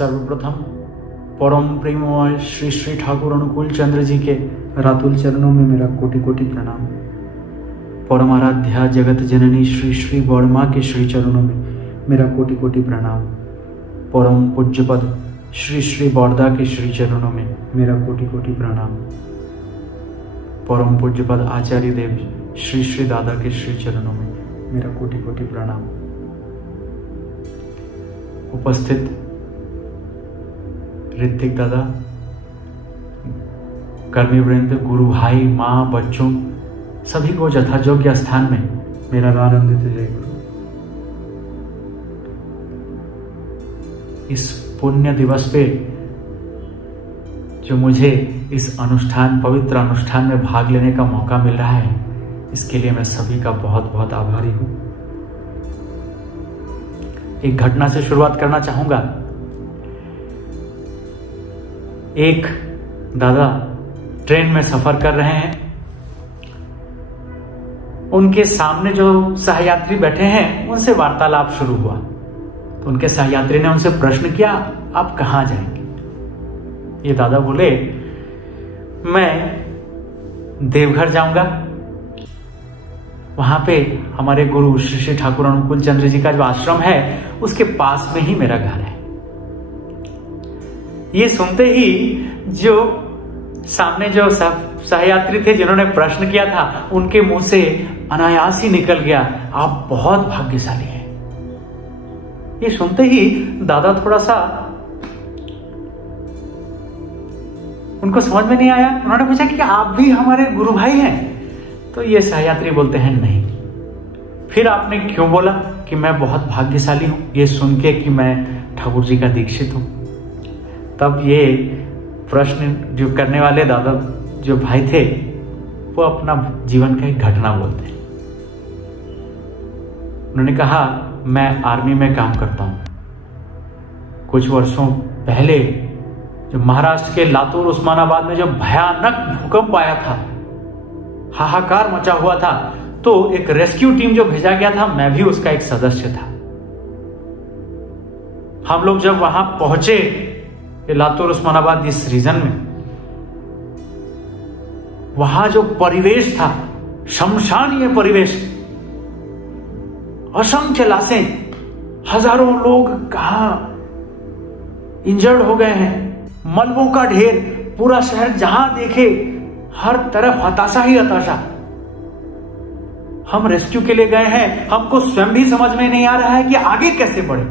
सर्वप्रथम परम प्रेममय श्री श्री ठाकुर अनुकूल चंद्र जी के रातुल चरणों में मेरा कोटि कोटि प्रणाम। परम आराध्या जगत जननी श्री श्री बड़मा के श्री चरणों में मेरा कोटि कोटि प्रणाम। परम पूज्य पद श्री श्री बड़दा के श्री चरणों में मेरा कोटि कोटि प्रणाम। परम पूज्य पद आचार्य देव श्री श्री दादा के श्री चरणों में मेरा कोटि कोटि प्रणाम। उपस्थित ऋतिक दादा, कर्मीवृंद, गुरु भाई, माँ, बच्चों सभी को यथायोग्य स्थान में मेरा आनंदित जय गुरु। इस पुण्य दिवस पे जो मुझे इस अनुष्ठान, पवित्र अनुष्ठान में भाग लेने का मौका मिल रहा है, इसके लिए मैं सभी का बहुत बहुत आभारी हूं। एक घटना से शुरुआत करना चाहूंगा। एक दादा ट्रेन में सफर कर रहे हैं। उनके सामने जो सहयात्री बैठे हैं उनसे वार्तालाप शुरू हुआ। तो उनके सहयात्री ने उनसे प्रश्न किया, आप कहां जाएंगे? ये दादा बोले, मैं देवघर जाऊंगा। वहां पे हमारे गुरु श्री श्री ठाकुर अनुकूल चंद्र जी का जो आश्रम है उसके पास में ही मेरा घर है। ये सुनते ही जो सामने जो सहयात्री थे जिन्होंने प्रश्न किया था, उनके मुंह से अनायास ही निकल गया, आप बहुत भाग्यशाली हैं। ये सुनते ही दादा थोड़ा सा, उनको समझ में नहीं आया। उन्होंने पूछा कि आप भी हमारे गुरु भाई हैं? तो ये सहयात्री बोलते हैं नहीं। फिर आपने क्यों बोला कि मैं बहुत भाग्यशाली हूं ये सुन के कि मैं ठाकुर जी का दीक्षित हूं? तब ये प्रश्न जो करने वाले दादा जो भाई थे वो अपना जीवन का एक घटना बोलते हैं। उन्होंने कहा, मैं आर्मी में काम करता हूं। कुछ वर्षों पहले जो महाराष्ट्र के लातूर, उस्मानाबाद में जो भयानक भूकंप आया था, हाहाकार मचा हुआ था, तो एक रेस्क्यू टीम जो भेजा गया था, मैं भी उसका एक सदस्य था। हम लोग जब वहां पहुंचे लातूर, उस्मानाबाद इस रीजन में, वहां जो परिवेश था, शमशानीय परिवेश, असंख्य लाशें, हजारों लोग कहां इंजर्ड हो गए हैं, मलबों का ढेर, पूरा शहर जहां देखे हर तरफ हताशा ही हताशा। हम रेस्क्यू के लिए गए हैं, हमको स्वयं भी समझ में नहीं आ रहा है कि आगे कैसे बढ़े,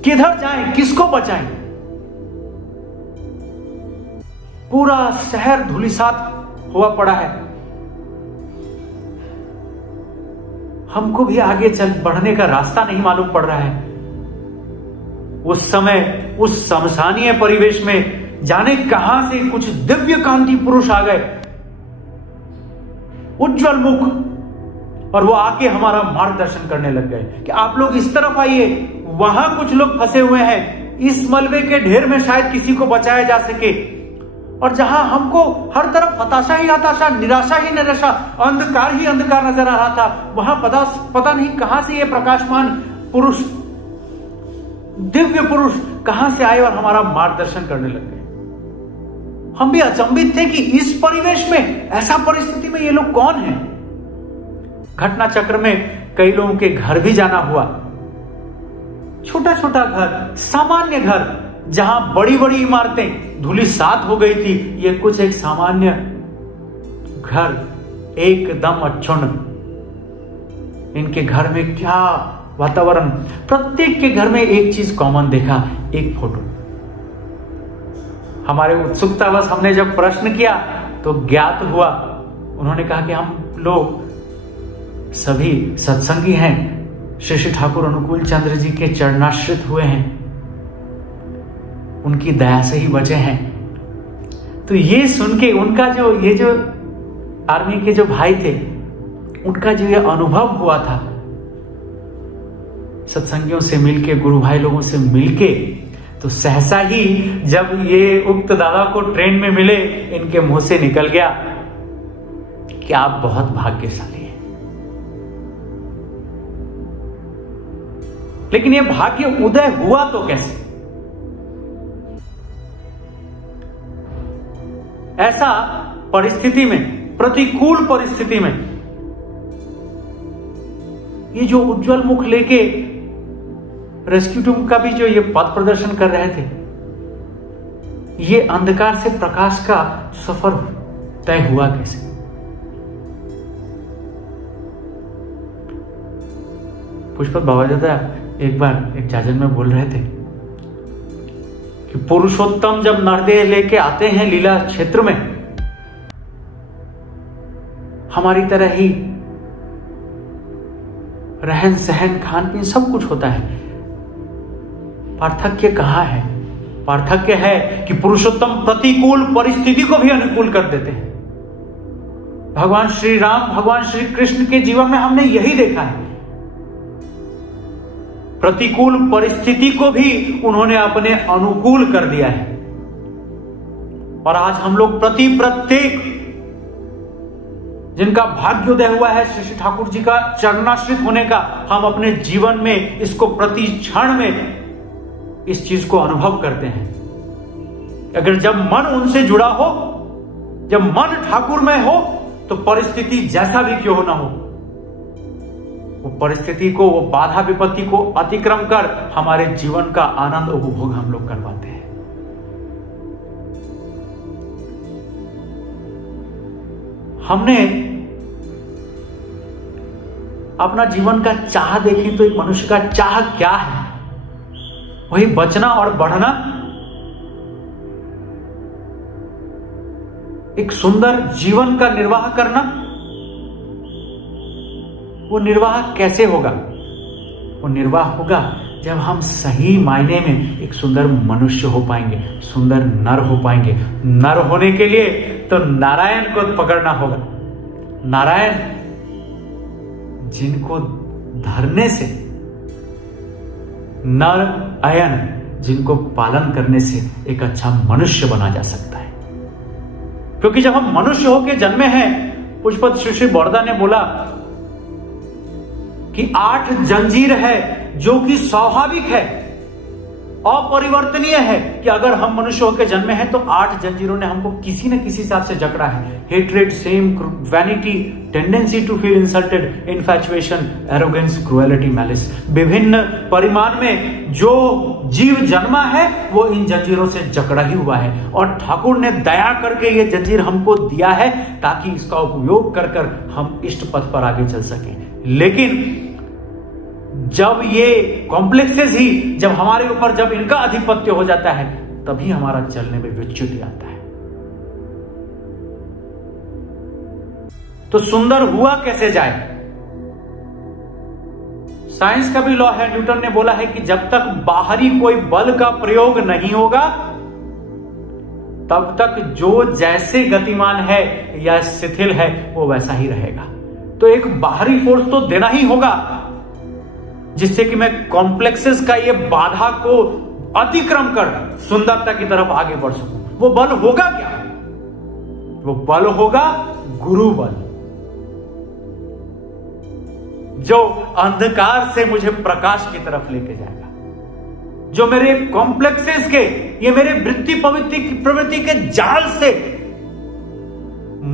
किधर जाएं, किसको बचाएं। पूरा शहर धूलिसात हुआ पड़ा है। हमको भी आगे चल बढ़ने का रास्ता नहीं मालूम पड़ रहा है। उस समय उस शमशानीय परिवेश में जाने कहां से कुछ दिव्य कांति पुरुष आ गए, उज्जवल मुख, और वो आके हमारा मार्गदर्शन करने लग गए कि आप लोग इस तरफ आइए, वहां कुछ लोग फंसे हुए हैं, इस मलबे के ढेर में शायद किसी को बचाया जा सके। और जहां हमको हर तरफ हताशा ही हताशा, निराशा ही निराशा, अंधकार ही अंधकार नजर आ रहा था, वहां पता नहीं कहां से ये प्रकाशमान पुरुष, दिव्य पुरुष कहां से आए और हमारा मार्गदर्शन करने लग गए। हम भी अचंभित थे कि इस परिवेश में, ऐसा परिस्थिति में ये लोग कौन हैं। घटना चक्र में कई लोगों के घर भी जाना हुआ। छोटा छोटा घर, सामान्य घर, जहां बड़ी बड़ी इमारतें धूलिसात हो गई थी, ये कुछ एक सामान्य घर, एकदम अक्षुण्ण। इनके घर में क्या वातावरण, प्रत्येक के घर में एक चीज कॉमन देखा, एक फोटो। हमारे उत्सुकतावश हमने जब प्रश्न किया तो ज्ञात हुआ, उन्होंने कहा कि हम लोग सभी सत्संगी हैं, श्री श्री ठाकुर अनुकूल चंद्र जी के चरणाश्रित हुए हैं, उनकी दया से ही बचे हैं। तो ये सुन के उनका ये जो आर्मी के जो भाई थे, उनका जो ये अनुभव हुआ था, सत्संगियों से मिलके, गुरु भाई लोगों से मिलके, तो सहसा ही जब ये उक्त दादा को ट्रेन में मिले, इनके मुंह से निकल गया कि आप बहुत भाग्यशाली हैं। लेकिन ये भाग्य उदय हुआ तो कैसे? ऐसा परिस्थिति में, प्रतिकूल परिस्थिति में, ये जो उज्जवल मुख लेके रेस्क्यू टीम का भी जो ये पथ प्रदर्शन कर रहे थे, ये अंधकार से प्रकाश का सफर तय हुआ कैसे? पुष्पत बाबाजादा एक बार एक जाजन में बोल रहे थे कि पुरुषोत्तम जब नरदेह लेके आते हैं लीला क्षेत्र में, हमारी तरह ही रहन सहन खान पीन सब कुछ होता है। पार्थक्य कहां है? पार्थक्य है कि पुरुषोत्तम प्रतिकूल परिस्थिति को भी अनुकूल कर देते हैं। भगवान श्री राम, भगवान श्री कृष्ण के जीवन में हमने यही देखा है, प्रतिकूल परिस्थिति को भी उन्होंने अपने अनुकूल कर दिया है। और आज हम लोग प्रत्येक जिनका भाग्योदय हुआ है श्री श्री ठाकुर जी का चरणाश्रित होने का, हम अपने जीवन में इसको प्रति क्षण में इस चीज को अनुभव करते हैं। अगर जब मन उनसे जुड़ा हो, जब मन ठाकुर में हो, तो परिस्थिति जैसा भी क्यों ना हो, वो परिस्थिति को, वो बाधा विपत्ति को अतिक्रम कर हमारे जीवन का आनंद उपभोग हम लोग करवाते हैं। हमने अपना जीवन का चाह देखें तो एक मनुष्य का चाह क्या है? वही बचना और बढ़ना, एक सुंदर जीवन का निर्वाह करना। वो निर्वाह कैसे होगा? वो निर्वाह होगा जब हम सही मायने में एक सुंदर मनुष्य हो पाएंगे, सुंदर नर हो पाएंगे। नर होने के लिए तो नारायण को पकड़ना होगा। नारायण जिनको धरने से, नर अयन जिनको पालन करने से एक अच्छा मनुष्य बना जा सकता है। क्योंकि जब हम मनुष्य होकर जन्मे हैं, पुष्पत श्री बरदा ने बोला कि 8 जंजीर है जो कि स्वाभाविक है, अपरिवर्तनीय है, कि अगर हम मनुष्य होकर जन्मे हैं तो 8 जंजीरों ने हमको किसी न किसी हिसाब से जकड़ा है। Hatred, same, vanity, tendency to feel insulted, infatuation, arrogance, cruelty, malice, विभिन्न परिमाण में जो जीव जन्मा है वो इन जंजीरों से जकड़ा ही हुआ है। और ठाकुर ने दया करके ये जंजीर हमको दिया है ताकि इसका उपयोग कर कर हम इष्ट पथ पर आगे चल सकें। लेकिन जब ये कॉम्प्लेक्सेस ही, जब हमारे ऊपर जब इनका आधिपत्य हो जाता है, तभी हमारा चलने में विच्युति आता है। तो सुंदर हुआ कैसे जाए? साइंस का भी लॉ है। न्यूटन ने बोला है कि जब तक बाहरी कोई बल का प्रयोग नहीं होगा, तब तक जो जैसे गतिमान है या शिथिल है वो वैसा ही रहेगा। तो एक बाहरी फोर्स तो देना ही होगा जिससे कि मैं कॉम्प्लेक्सेस का ये बाधा को अतिक्रम कर सुंदरता की तरफ आगे बढ़ सकूं। वो बल होगा क्या? वो बल होगा गुरु बल, जो अंधकार से मुझे प्रकाश की तरफ लेके जाएगा, जो मेरे कॉम्प्लेक्सेस के, ये मेरे वृत्ति प्रवृत्ति के जाल से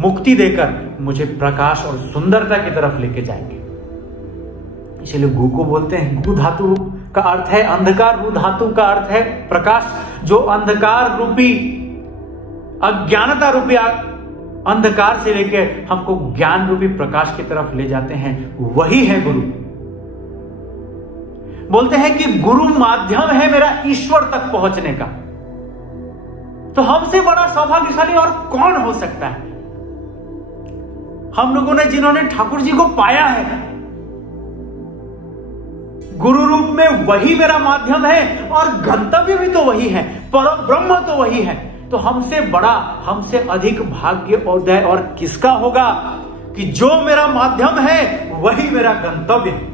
मुक्ति देकर मुझे प्रकाश और सुंदरता की तरफ लेके जाएंगे। इसलिए गु को बोलते हैं, गु धातु का अर्थ है अंधकार, रु धातु का अर्थ है प्रकाश। जो अंधकार रूपी, अज्ञानता रूपी अंधकार से लेके हमको ज्ञान रूपी प्रकाश की तरफ ले जाते हैं, वही है गुरु। बोलते हैं कि गुरु माध्यम है मेरा ईश्वर तक पहुंचने का। तो हमसे बड़ा सौभाग्यशाली और कौन हो सकता है? हम लोगों ने, जिन्होंने ठाकुर जी को पाया है, गुरु रूप में वही मेरा माध्यम है और गंतव्य भी तो वही है, परम ब्रह्म तो वही है। तो हमसे बड़ा, हमसे अधिक भाग्योदय और किसका होगा कि जो मेरा माध्यम है वही मेरा गंतव्य है।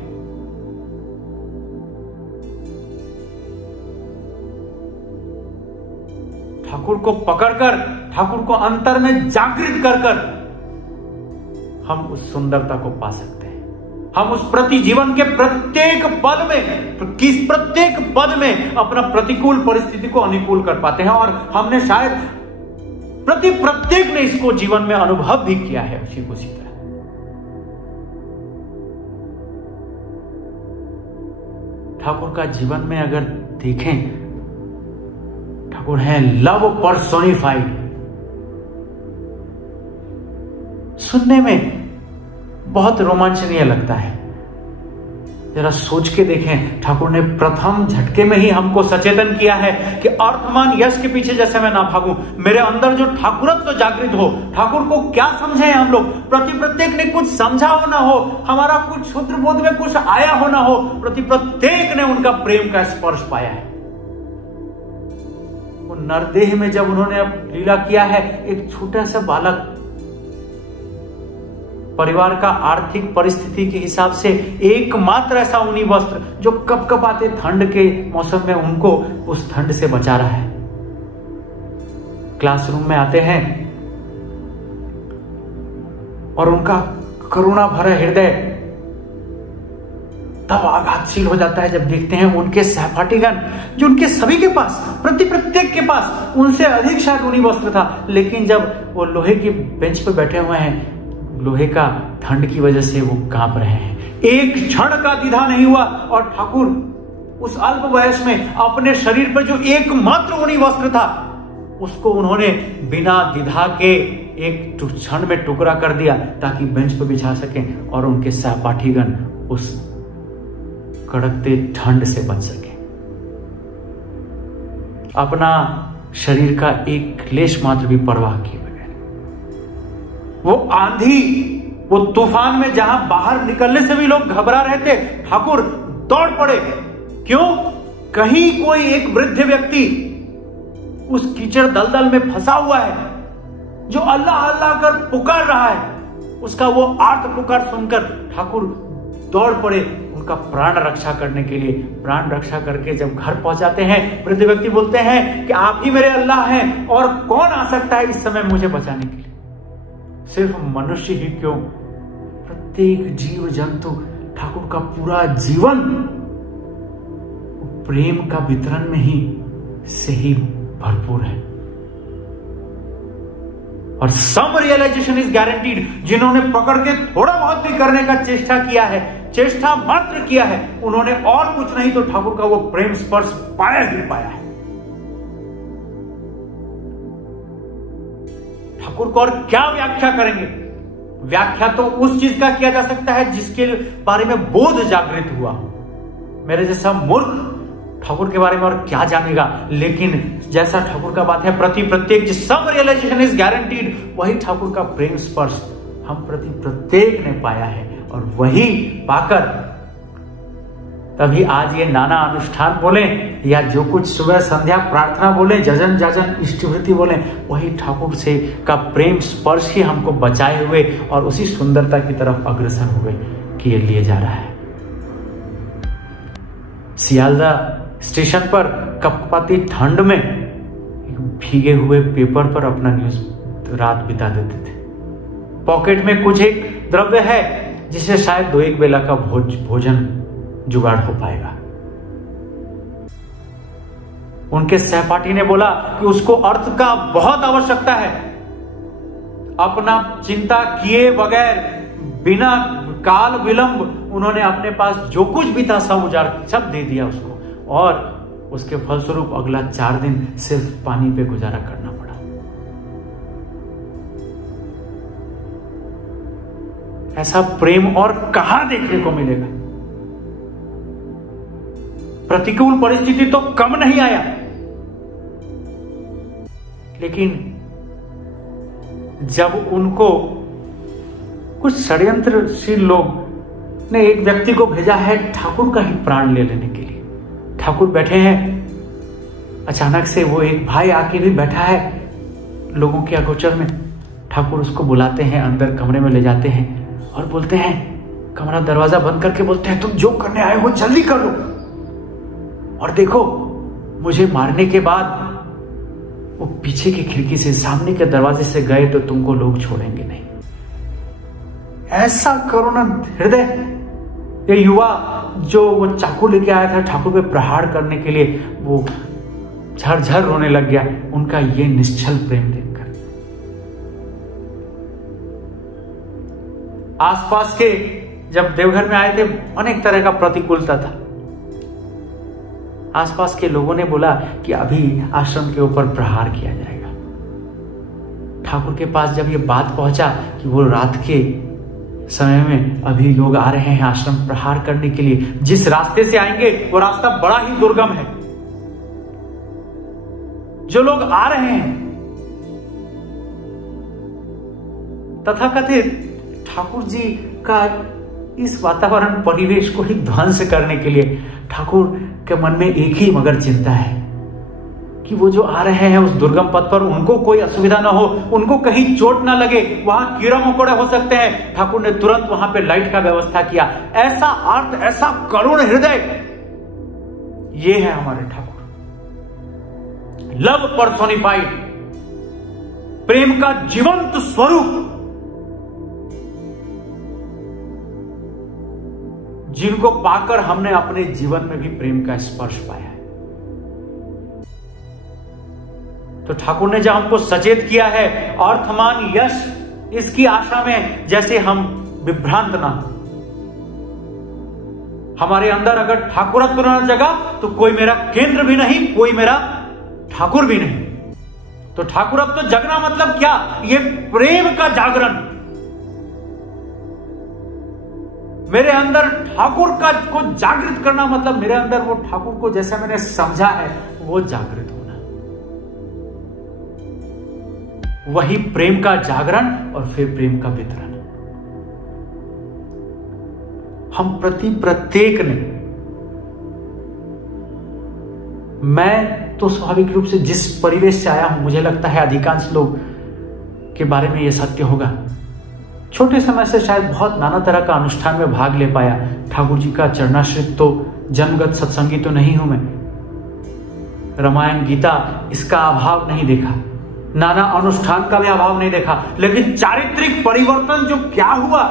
ठाकुर को पकड़कर, ठाकुर को अंतर में जागृत कर कर हम उस सुंदरता को पा सकते हैं। हम उस प्रति जीवन के प्रत्येक पल में, प्रत्येक पद में अपना प्रतिकूल परिस्थिति को अनुकूल कर पाते हैं। और हमने शायद प्रत्येक ने इसको जीवन में अनुभव भी किया है उसी तरह। ठाकुर का जीवन में अगर देखें, ठाकुर है लव पर्सोनिफाइड। सुनने में बहुत रोमांचनीय लगता है, जरा सोच के देखें। ठाकुर ने प्रथम झटके में ही हमको सचेतन किया है कि अर्थमान यश के पीछे जैसे मैं ना भागूं, मेरे अंदर जो ठाकुरत्व तो जागृत हो। ठाकुर को क्या समझे हम लोग, प्रत्येक ने कुछ समझा हो ना हो, हमारा कुछ क्षुद्र बोध में कुछ आया हो ना हो, प्रत्येक ने उनका प्रेम का स्पर्श पाया है। वो नरदेह में जब उन्होंने अब लीला किया है, एक छोटा सा बालक परिवार का आर्थिक परिस्थिति के हिसाब से एकमात्र ऐसा ऊनी वस्त्र जो कपकपाते ठंड के मौसम में उनको उस ठंड से बचा रहा है। क्लासरूम में आते हैं और उनका करुणा भरा हृदय तब आघातशील हो जाता है जब देखते हैं उनके सहपाठीगण, जो उनके सभी के पास, प्रत्येक के पास उनसे अधिक शायद ऊनी वस्त्र था, लेकिन जब वो लोहे की बेंच पर बैठे हुए हैं, लोहे का ठंड की वजह से वो कांप रहे हैं। एक क्षण का द्विधा नहीं हुआ और ठाकुर उस अल्प वयस में अपने शरीर पर जो एकमात्र ऊनी वस्त्र था उसको उन्होंने बिना द्विधा के एक क्षण में टुकड़ा कर दिया ताकि बेंच पर बिछा सके और उनके सहपाठीगण उस कड़कते ठंड से बच सके। अपना शरीर का एक क्लेश मात्र भी परवाह किए बगैर वो आंधी, वो तूफान में जहां बाहर निकलने से भी लोग घबरा रहे थे, ठाकुर दौड़ पड़े। क्यों? कहीं कोई एक वृद्ध व्यक्ति उस कीचड़ दलदल में फंसा हुआ है जो अल्लाह अल्लाह कर पुकार रहा है। उसका वो आर्त पुकार सुनकर ठाकुर दौड़ पड़े उनका प्राण रक्षा करने के लिए। प्राण रक्षा करके जब घर पहुंचाते हैं, वृद्ध व्यक्ति बोलते हैं कि आप ही मेरे अल्लाह हैं और कौन आ सकता है इस समय मुझे बचाने के लिए। सिर्फ मनुष्य ही क्यों, प्रत्येक जीव जंतु, ठाकुर का पूरा जीवन प्रेम का वितरण में ही से ही भरपूर है। और सम रियलाइजेशन इज गारंटीड। जिन्होंने पकड़ के थोड़ा बहुत भी करने का चेष्टा किया है, चेष्टा मात्र किया है, उन्होंने और कुछ नहीं तो ठाकुर का वो प्रेम स्पर्श पाया ही पाया है। ठाकुर को और क्या व्याख्या करेंगे? व्याख्या तो उस चीज का किया जा सकता है जिसके बारे में बोध जागृत हुआ हो। मेरे जैसा मूर्ख ठाकुर के बारे में और क्या जानेगा। लेकिन जैसा ठाकुर का बात है, प्रत्येक सम रियलाइजेशन इज गारंटीड, वही ठाकुर का प्रेम स्पर्श हम प्रत्येक ने पाया है। और वही पाकर तभी आज ये नाना अनुष्ठान बोले या जो कुछ सुबह संध्या प्रार्थना बोले, जजन जाजन इष्टवृत्ति बोले, वही ठाकुर से का प्रेम स्पर्श ही हमको बचाए हुए और उसी सुंदरता की तरफ अग्रसर हुए किए लिए जा रहा है। सियालदह स्टेशन पर कपकपाती ठंड में भीगे हुए पेपर पर अपना न्यूज रात बिता देते थे। पॉकेट में कुछ एक द्रव्य है जिसे शायद 2-1 बेला का भोजन जुगाड़ हो पाएगा। उनके सहपाठी ने बोला कि उसको अर्थ का बहुत आवश्यकता है। अपना चिंता किए बगैर बिना काल विलंब उन्होंने अपने पास जो कुछ भी था सब उजाड़ सब दे दिया उसको, और उसके फलस्वरूप अगला 4 दिन सिर्फ पानी पे गुजारा करना पड़ा। ऐसा प्रेम और कहां देखने को मिलेगा? प्रतिकूल परिस्थिति तो कम नहीं आया, लेकिन जब उनको कुछ षड्यंत्रशील लोग ने एक व्यक्ति को भेजा है ठाकुर का ही प्राण ले लेने के लिए। ठाकुर बैठे हैं, अचानक से वो एक भाई आके भी बैठा है लोगों के अगोचर में। ठाकुर उसको बुलाते हैं, अंदर कमरे में ले जाते हैं और बोलते हैं, कमरा दरवाजा बंद करके बोलते हैं, तुम जो करने आए हो जल्दी कर लो, और देखो मुझे मारने के बाद वो पीछे की खिड़की से सामने के दरवाजे से गए तो तुमको लोग छोड़ेंगे नहीं। ऐसा करुणा हृदय। ये युवा जो वो चाकू लेके आया था ठाकुर पे प्रहार करने के लिए, वो झरझर रोने लग गया उनका ये निश्चल प्रेम देखकर। आसपास के जब देवघर में आए थे अनेक तरह का प्रतिकूलता था। आसपास के लोगों ने बोला कि अभी आश्रम के ऊपर प्रहार किया जाएगा। ठाकुर के पास जब ये बात पहुंचा कि वो रात के समय में अभी लोग आ रहे हैं आश्रम प्रहार करने के लिए, जिस रास्ते से आएंगे वो रास्ता बड़ा ही दुर्गम है, जो लोग आ रहे हैं तथाकथित ठाकुर जी का इस वातावरण परिवेश को ही ध्वंस करने के लिए ठाकुर के मन में एक ही मगर चिंता है कि वो जो आ रहे हैं उस दुर्गम पथ पर उनको कोई असुविधा ना हो, उनको कहीं चोट ना लगे, वहां कीड़ा मकोड़े हो सकते हैं। ठाकुर ने तुरंत वहां पे लाइट का व्यवस्था किया। ऐसा अर्थ, ऐसा करुण हृदय, ये है हमारे ठाकुर। लव पर्सोनिफाइड, प्रेम का जीवंत स्वरूप, जिनको पाकर हमने अपने जीवन में भी प्रेम का स्पर्श पाया है। तो ठाकुर ने जब हमको सचेत किया है अर्थमान यश, इसकी आशा में जैसे हम विभ्रांत ना, हमारे अंदर अगर ठाकुरत्व न जगा तो कोई मेरा केंद्र भी नहीं, कोई मेरा ठाकुर भी नहीं। तो ठाकुरत्व जगना मतलब क्या? ये प्रेम का जागरण, मेरे अंदर ठाकुर का को जागृत करना, मतलब मेरे अंदर वो ठाकुर को जैसा मैंने समझा है वो जागृत होना, वही प्रेम का जागरण और फिर प्रेम का वितरण। हम प्रत्येक ने, मैं तो स्वाभाविक रूप से जिस परिवेश से आया हूं, मुझे लगता है अधिकांश लोग के बारे में यह सत्य होगा, छोटे समय से शायद बहुत नाना तरह का अनुष्ठान में भाग ले पाया। ठाकुर जी का चरणाश्रित तो जन्मगत सत्संगी तो नहीं हूं मैं, रामायण गीता इसका अभाव नहीं देखा, नाना अनुष्ठान का भी अभाव नहीं देखा, लेकिन चारित्रिक परिवर्तन जो क्या हुआ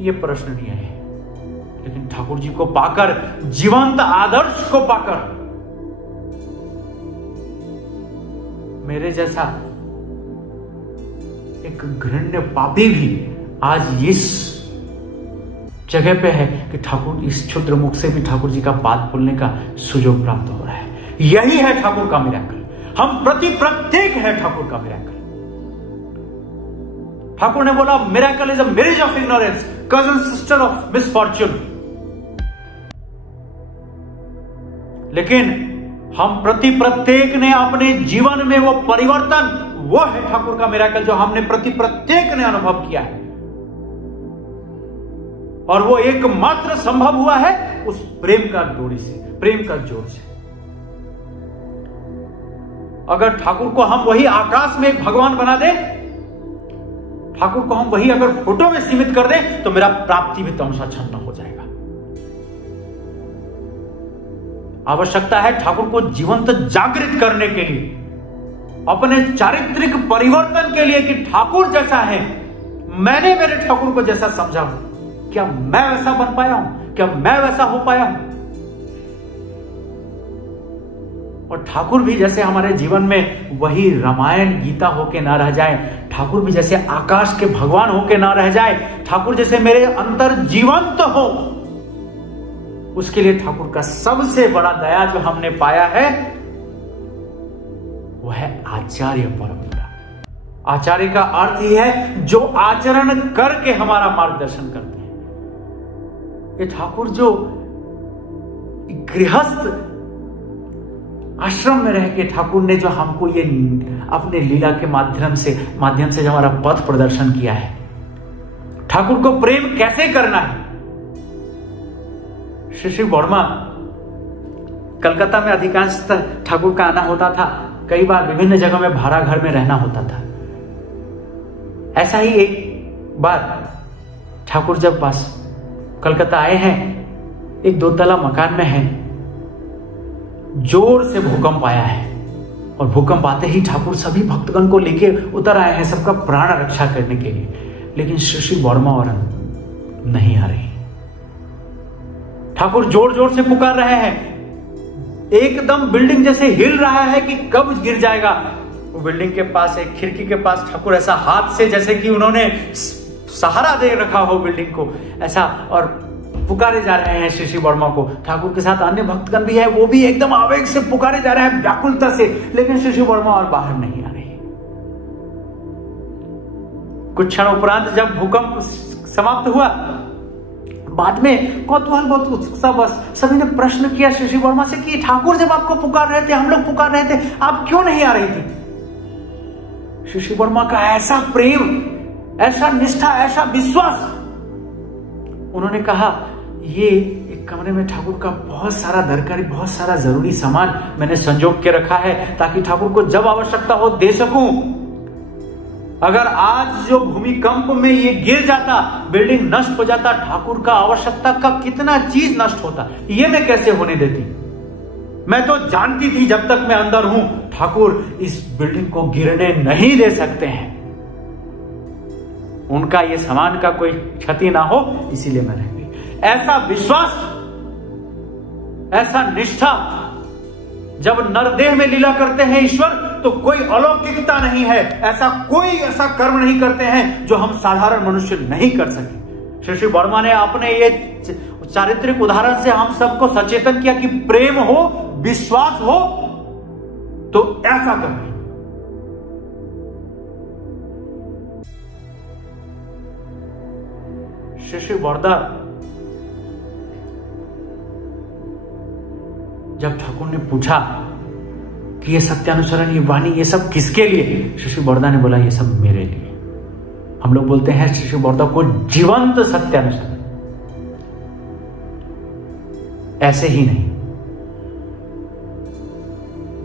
यह प्रश्ननीय है। लेकिन ठाकुर जी को पाकर, जीवंत आदर्श को पाकर, मेरे जैसा एक घृण्य पापी भी आज इस जगह पे है कि ठाकुर, इस क्षुद्र मुख से भी ठाकुर जी का बात बोलने का सुयोग प्राप्त हो रहा है। यही है ठाकुर का मिरेकल। हम प्रत्येक है ठाकुर का मिरेकल। ठाकुर ने बोला miracle is a marriage of ignorance, cousin sister of misfortune. लेकिन हम प्रत्येक ने अपने जीवन में वो परिवर्तन, वो है ठाकुर का मिरेकल जो हमने प्रत्येक ने अनुभव किया है। और वो एकमात्र संभव हुआ है उस प्रेम का डोरी से, प्रेम का जोर से। अगर ठाकुर को हम वही आकाश में एक भगवान बना दे, ठाकुर को हम वही अगर फोटो में सीमित कर दे, तो मेरा प्राप्ति भी तमसा छन्न हो जाएगा। आवश्यकता है ठाकुर को जीवंत जागृत करने के लिए, अपने चारित्रिक परिवर्तन के लिए कि ठाकुर जैसा है, मैंने मेरे ठाकुर को जैसा समझा हूं, क्या मैं वैसा बन पाया हूं? क्या मैं वैसा हो पाया हूं? और ठाकुर भी जैसे हमारे जीवन में वही रामायण गीता होके ना रह जाए, ठाकुर भी जैसे आकाश के भगवान होके ना रह जाए, ठाकुर जैसे मेरे अंतर जीवंत हो, उसके लिए ठाकुर का सबसे बड़ा दया जो हमने पाया है वह है आचार्य परंपरा। आचार्य का अर्थ ही है जो आचरण करके हमारा मार्गदर्शन करते हैं। ये ठाकुर जो गृहस्थ आश्रम में रह के ठाकुर ने जो हमको ये अपने लीला के माध्यम से जो हमारा पथ प्रदर्शन किया है, ठाकुर को प्रेम कैसे करना है। श्री वर्मा कलकत्ता में अधिकांश ठाकुर का आना होता था, कई बार विभिन्न जगहों में भाड़ा घर में रहना होता था। ऐसा ही एक बार ठाकुर जब बस कलकत्ता आए हैं, एक 2 तला मकान में है, जोर से भूकंप आया है और भूकंप आते ही ठाकुर सभी भक्तगण को लेके उतर आए हैं सबका प्राण रक्षा करने के लिए। लेकिन श्री वर्मा और नहीं आ रही। ठाकुर जोर जोर से पुकार रहे हैं, एकदम बिल्डिंग जैसे हिल रहा है कि कब गिर जाएगा। वो बिल्डिंग के पास एक खिड़की के पास ठाकुर ऐसा हाथ से, जैसे कि उन्होंने सहारा दे रखा हो बिल्डिंग को, ऐसा, और पुकारे जा रहे हैं श्री वर्मा को। ठाकुर के साथ अन्य भक्तगण भी है, वो भी एकदम आवेग से पुकारे जा रहे हैं, व्याकुलता से, लेकिन श्री वर्मा और बाहर नहीं आ रहे। कुछ क्षण उपरांत जब भूकंप समाप्त हुआ, बाद में कौतूहल बहुत उत्सुकता, बस सभी ने प्रश्न किया श्री वर्मा से कि ठाकुर जब आपको पुकार रहे थे, हम लोग पुकार रहे थे, आप क्यों नहीं आ रही थी? श्री वर्मा का ऐसा प्रेम, ऐसा निष्ठा, ऐसा विश्वास। उन्होंने कहा, ये एक कमरे में ठाकुर का बहुत सारा दरकारी, बहुत सारा जरूरी सामान मैंने संजोग के रखा है, ताकि ठाकुर को जब आवश्यकता हो दे सकूं। अगर आज जो भूमिकंप में ये गिर जाता, बिल्डिंग नष्ट हो जाता, ठाकुर का आवश्यकता का कितना चीज नष्ट होता, ये मैं कैसे होने देती? मैं तो जानती थी जब तक मैं अंदर हूं, ठाकुर इस बिल्डिंग को गिरने नहीं दे सकते हैं। उनका ये सामान का कोई क्षति ना हो, इसीलिए मैं रह गई। ऐसा विश्वास, ऐसा निष्ठा, जब नरदेह में लीला करते हैं ईश्वर, तो कोई अलौकिकता नहीं है, ऐसा कोई ऐसा कर्म नहीं करते हैं जो हम साधारण मनुष्य नहीं कर सके। श्री वर्मा ने अपने ये चारित्रिक उदाहरण से हम सबको सचेतन किया कि प्रेम हो, विश्वास हो तो ऐसा करें। श्री वर्दा जब ठाकुर ने पूछा कि ये सत्यानुसरण, ये वाणी, ये सब किसके लिए, श्री वर्दा ने बोला ये सब मेरे लिए। हम लोग बोलते हैं श्री वर्दा को जीवंत सत्यानुसरण। ऐसे ही नहीं,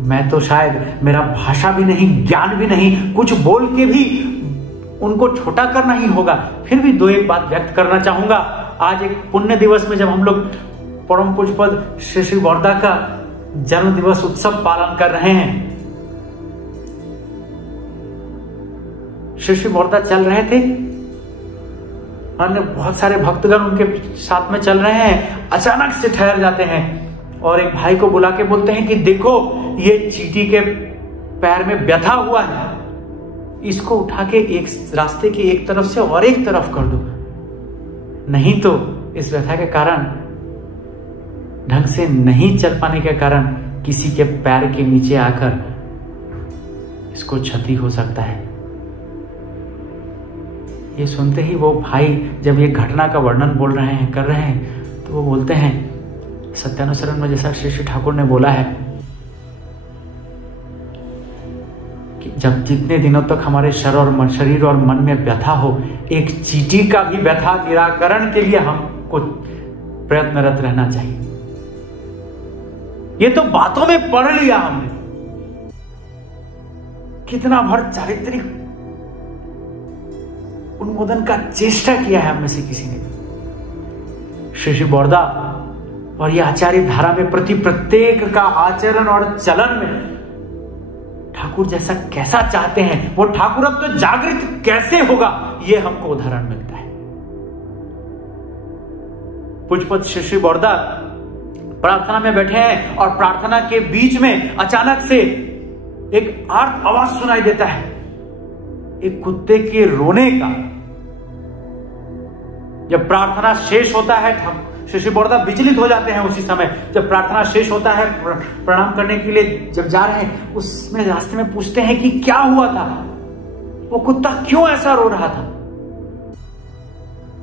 मैं तो शायद, मेरा भाषा भी नहीं, ज्ञान भी नहीं, कुछ बोल के भी उनको छोटा करना ही होगा। फिर भी दो एक बात व्यक्त करना चाहूंगा। आज एक पुण्य दिवस में जब हम लोग परम पूज्यपद श्री वर्दा का जन्म दिवस उत्सव पालन कर रहे हैं, श्री वर्दा चल रहे थे, अन्य बहुत सारे भक्तगण उनके साथ में चल रहे हैं, अचानक से ठहर जाते हैं और एक भाई को बुला के बोलते हैं कि देखो ये चींटी के पैर में व्यथा हुआ है, इसको उठा के एक रास्ते की एक तरफ से और एक तरफ कर दो, नहीं तो इस व्यथा के कारण, ढंग से नहीं चल पाने के कारण किसी के पैर के नीचे आकर इसको क्षति हो सकता है। ये सुनते ही वो भाई जब ये घटना का वर्णन बोल रहे हैं, कर रहे हैं, तो वो बोलते हैं सत्यानुसरण में जैसा श्री ठाकुर ने बोला है कि जब जितने दिनों तक हमारे शरीर और मन में व्यथा हो, एक चींटी का भी व्यथा निराकरण के लिए हमको प्रयत्नरत रहना चाहिए। ये तो बातों में पढ़ लिया हमने, कितना भर चारित्रिक उन्मोदन का चेष्टा किया है हम में से किसी ने। श्री वर्दा और ये आचार्य धारा में प्रति प्रत्येक का आचरण और चलन में ठाकुर जैसा कैसा चाहते हैं, वो ठाकुरत्व तो जागृत कैसे होगा, ये हमको उदाहरण मिलता है। पूज्यपद श्री वर्दा प्रार्थना में बैठे हैं और प्रार्थना के बीच में अचानक से एक आर्त आवाज सुनाई देता है, एक कुत्ते के रोने का। जब प्रार्थना शेष होता है, श्री वर्दा विचलित हो जाते हैं उसी समय। जब प्रार्थना शेष होता है, प्रणाम करने के लिए जब जा रहे हैं, उसमें रास्ते में पूछते हैं कि क्या हुआ था, वो कुत्ता क्यों ऐसा रो रहा था।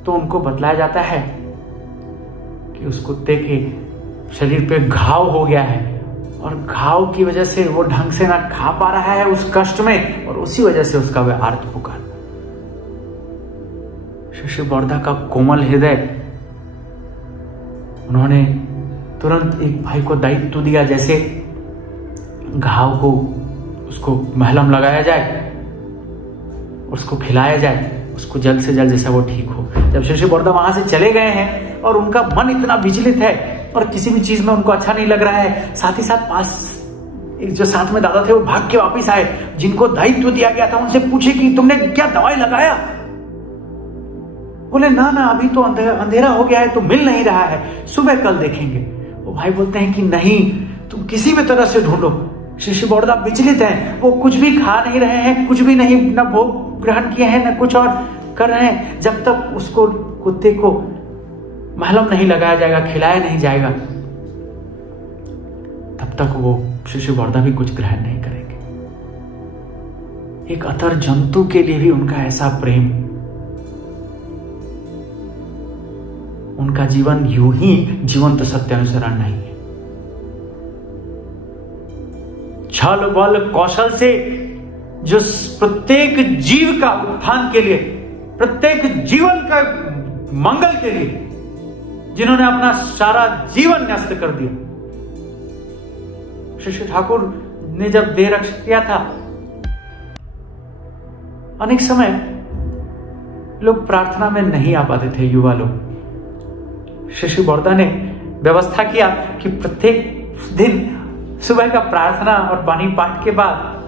तो उनको बतलाया जाता है कि उस कुत्ते के शरीर पे घाव हो गया है और घाव की वजह से वो ढंग से ना खा पा रहा है उस कष्ट में, और उसी वजह से उसका वह आर्त पुकार। श्री वर्दा का कोमल हृदय, उन्होंने तुरंत एक भाई को दायित्व दिया, जैसे घाव को उसको महलम लगाया जाए, उसको खिलाया जाए, उसको जल्द से जल्द जैसा वो ठीक हो। जब श्री वर्दा वहां से चले गए हैं और उनका मन इतना विचलित है और किसी भी चीज में उनको अच्छा नहीं लग रहा है, साथ ही साथ पास जो साथ में दादा थे वो भाग के वापिस आए, जिनको दायित्व दिया गया था, उनसे पूछे कि तुमने क्या दवाई लगाया। बोले ना ना, अभी तो अंधेरा हो गया है तो मिल नहीं रहा है, सुबह कल देखेंगे। वो भाई बोलते हैं कि नहीं, तुम किसी भी तरह से ढूंढो। श्री वर्दा विचलित हैं, वो कुछ भी खा नहीं रहे हैं, कुछ भी नहीं, न भोग ग्रहण किए हैं न कुछ, और कर रहे हैं, जब तक उसको कुत्ते को महलम नहीं लगाया जाएगा, खिलाया नहीं जाएगा, तब तक वो शिशु बर्दा भी कुछ ग्रहण नहीं करेंगे। एक अतर जंतु के लिए भी उनका ऐसा प्रेम, उनका जीवन यूं ही जीवंत सत्यानुसरण नहीं है। छल बल कौशल से जो प्रत्येक जीव का उत्थान के लिए, प्रत्येक जीवन का मंगल के लिए जिन्होंने अपना सारा जीवन न्यस्त कर दिया। श्री ठाकुर ने जब देह रक्षा किया था, अनेक समय लोग प्रार्थना में नहीं आ पाते थे, युवा लोग। श्री बर्दा ने व्यवस्था किया कि प्रत्येक दिन सुबह का प्रार्थना और वाणी पाठ के बाद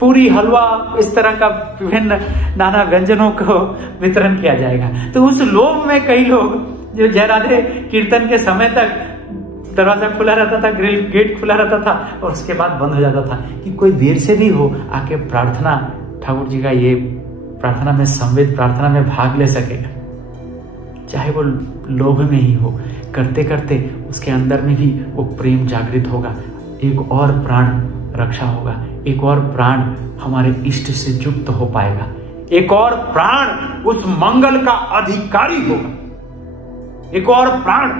पूरी, हलवा, इस तरह का विभिन्न नाना व्यंजनों को वितरण किया जाएगा। तो उस लोभ में कई लोग जो जय राधे कीर्तन के समय तक दरवाजा खुला रहता था, ग्रिल गेट खुला रहता था और उसके बाद बंद हो जाता था कि कोई देर से भी हो आके प्रार्थना, ठाकुर जी का ये प्रार्थना में संवेद, प्रार्थना में भाग ले सकेगा। चाहे वो लोभ में ही हो, करते करते उसके अंदर में भी वो प्रेम जागृत होगा, एक और प्राण रक्षा होगा, एक और प्राण हमारे इष्ट से युक्त हो पाएगा, एक और प्राण उस मंगल का अधिकारी होगा, एक और प्राण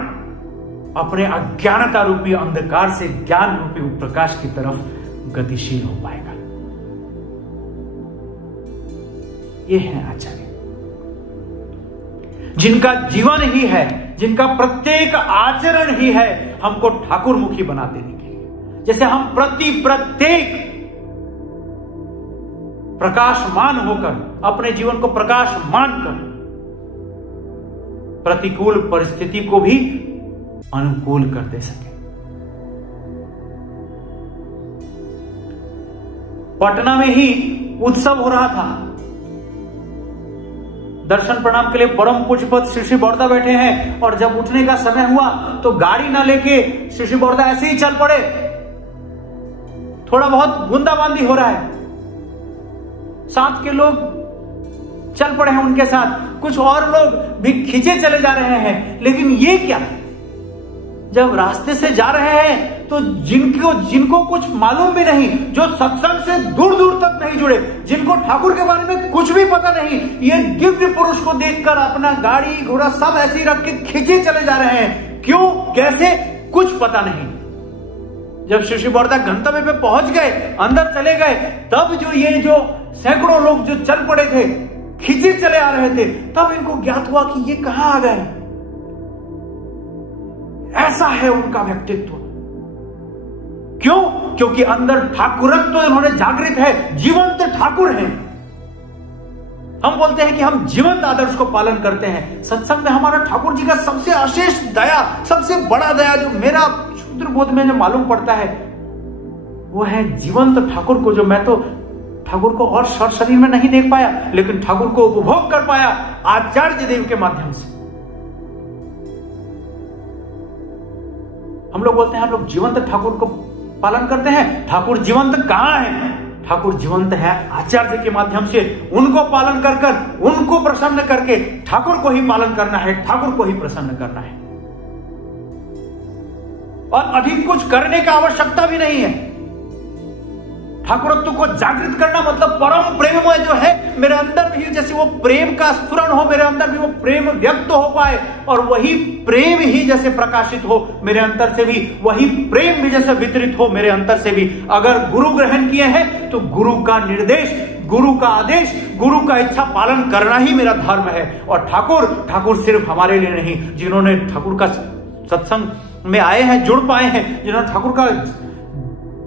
अपने अज्ञानता रूपी अंधकार से ज्ञान रूपी प्रकाश की तरफ गतिशील हो पाएगा। ये है आचार्य, जिनका जीवन ही है, जिनका प्रत्येक आचरण ही है हमको ठाकुर मुखी बना देने के लिए। जैसे हम प्रत्येक प्रकाशमान होकर, अपने जीवन को प्रकाशमान कर प्रतिकूल परिस्थिति को भी अनुकूल कर दे सके। पटना में ही उत्सव हो रहा था, दर्शन प्रणाम के लिए परम पूज्यपद श्री बर्दा बैठे हैं, और जब उठने का समय हुआ तो गाड़ी ना लेके श्री बर्दा ऐसे ही चल पड़े। थोड़ा बहुत बूंदाबांदी हो रहा है, साथ के लोग चल पड़े हैं उनके साथ, कुछ और लोग भी खींचे चले जा रहे हैं। लेकिन ये क्या, जब रास्ते से जा रहे हैं तो जिनको कुछ मालूम भी नहीं, जो सत्संग से दूर दूर तक नहीं जुड़े, जिनको ठाकुर के बारे में कुछ भी पता नहीं, ये दिव्य पुरुष को देखकर अपना गाड़ी घोड़ा सब ऐसे ही रख के खींचे चले जा रहे हैं। क्यों, कैसे, कुछ पता नहीं। जब श्री बर्दा गंतव्य पे पहुंच गए, अंदर चले गए, तब जो सैकड़ों लोग जो चल पड़े थे, खींचे चले आ रहे थे, तब इनको ज्ञात हुआ कि ये कहां आ गए। ऐसा है उनका व्यक्तित्व। क्यों? क्योंकि अंदर ठाकुरत्व तो इन्होंने जागृत है, जीवंत ठाकुर हैं। हम बोलते हैं कि हम जीवंत आदर्श को पालन करते हैं। सत्संग में हमारा ठाकुर जी का सबसे अशेष दया, सबसे बड़ा दया जो मेरा क्षुद्र बोध में जो मालूम पड़ता है, वो है जीवंत ठाकुर को, जो मैं तो ठाकुर को और शरीर में नहीं देख पाया, लेकिन ठाकुर को उपभोग कर पाया आचार्य देव के माध्यम से। हम लोग बोलते हैं हम लोग जीवंत ठाकुर को पालन करते हैं। ठाकुर जीवंत कहां है? ठाकुर जीवंत है आचार्य के माध्यम से। उनको पालन कर कर, उनको प्रसन्न करके ठाकुर को ही पालन करना है, ठाकुर को ही प्रसन्न करना है, और अधिक कुछ करने का आवश्यकता भी नहीं है। ठाकुरत्व को जागृत करना मतलब परम प्रेममय जो है मेरे अंदर भी, जैसे वो प्रेम का स्फुरण हो, मेरे अंदर भी वो प्रेम व्यक्त हो पाए, और वही प्रेम ही जैसे प्रकाशित हो मेरे अंदर से भी, वही प्रेम भी जैसे वितरित हो मेरे अंदर से भी। अगर गुरु ग्रहण किए हैं तो गुरु का निर्देश, गुरु का आदेश, गुरु का इच्छा पालन करना ही मेरा धर्म है। और ठाकुर सिर्फ हमारे लिए नहीं, जिन्होंने ठाकुर का सत्संग में आए हैं, जुड़ पाए हैं, जिन्होंने ठाकुर का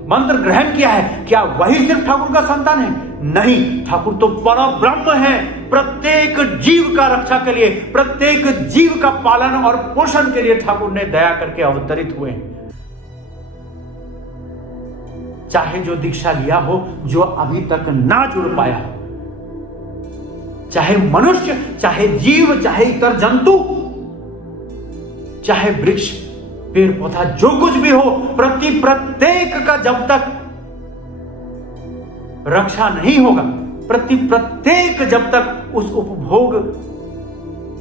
मंत्र ग्रहण किया है, क्या वही सिर्फ ठाकुर का संतान है? नहीं, ठाकुर तो परम ब्रह्म है। प्रत्येक जीव का रक्षा के लिए, प्रत्येक जीव का पालन और पोषण के लिए ठाकुर ने दया करके अवतरित हुए। चाहे जो दीक्षा लिया हो, जो अभी तक ना जुड़ पाया हो, चाहे मनुष्य, चाहे जीव, चाहे इतर जंतु, चाहे वृक्ष, पेड़ पौधा, जो कुछ भी हो, प्रत्येक का जब तक रक्षा नहीं होगा, प्रत्येक जब तक उस उपभोग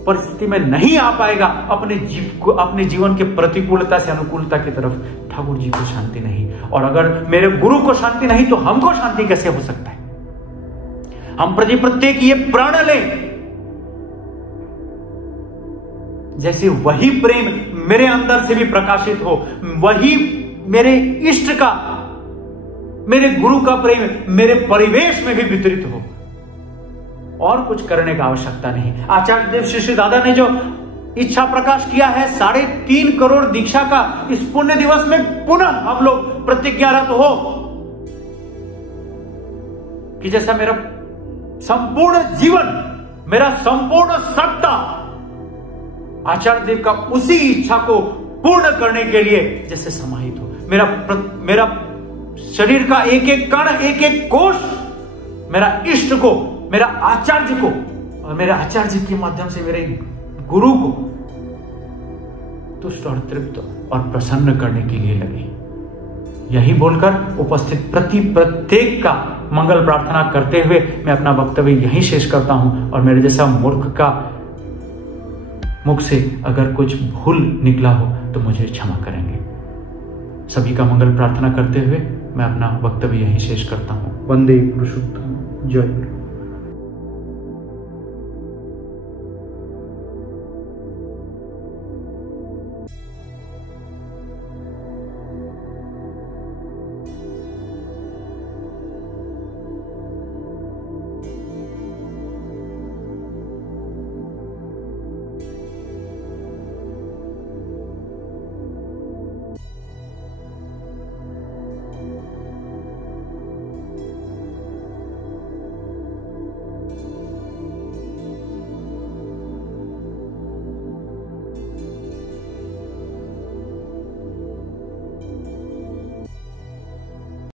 परिस्थिति में नहीं आ पाएगा, अपने जीवन के प्रतिकूलता से अनुकूलता की तरफ, ठाकुर जी को शांति नहीं। और अगर मेरे गुरु को शांति नहीं तो हमको शांति कैसे हो सकता है? हम प्रत्येक ये प्रण लें जैसे वही प्रेम मेरे अंदर से भी प्रकाशित हो, वही मेरे इष्ट का, मेरे गुरु का प्रेम मेरे परिवेश में भी वितरित हो। और कुछ करने का आवश्यकता नहीं। आचार्य देव श्री दादा ने जो इच्छा प्रकाश किया है 3.5 करोड़ दीक्षा का, इस पुण्य दिवस में पुनः हम लोग प्रतिज्ञारत हो कि जैसा मेरा संपूर्ण जीवन, मेरा संपूर्ण सत्ता आचार्य देव का उसी इच्छा को पूर्ण करने के लिए जैसे समाहित हो। मेरा शरीर का एक एक कण, एक एक कोष मेरा इष्ट को, मेरा आचार्य को और मेरे आचार्य के माध्यम से मेरे गुरु को तुष्ट और तृप्त और प्रसन्न करने के लिए लगे। यही बोलकर उपस्थित प्रत्येक का मंगल प्रार्थना करते हुए मैं अपना वक्तव्य यहीं शेष करता हूं। और मेरे जैसा मूर्ख का मुख से अगर कुछ भूल निकला हो तो मुझे क्षमा करेंगे। सभी का मंगल प्रार्थना करते हुए मैं अपना वक्तव्य यहीं शेष करता हूं। वंदे पुरुषोत्तम। जय गुरु।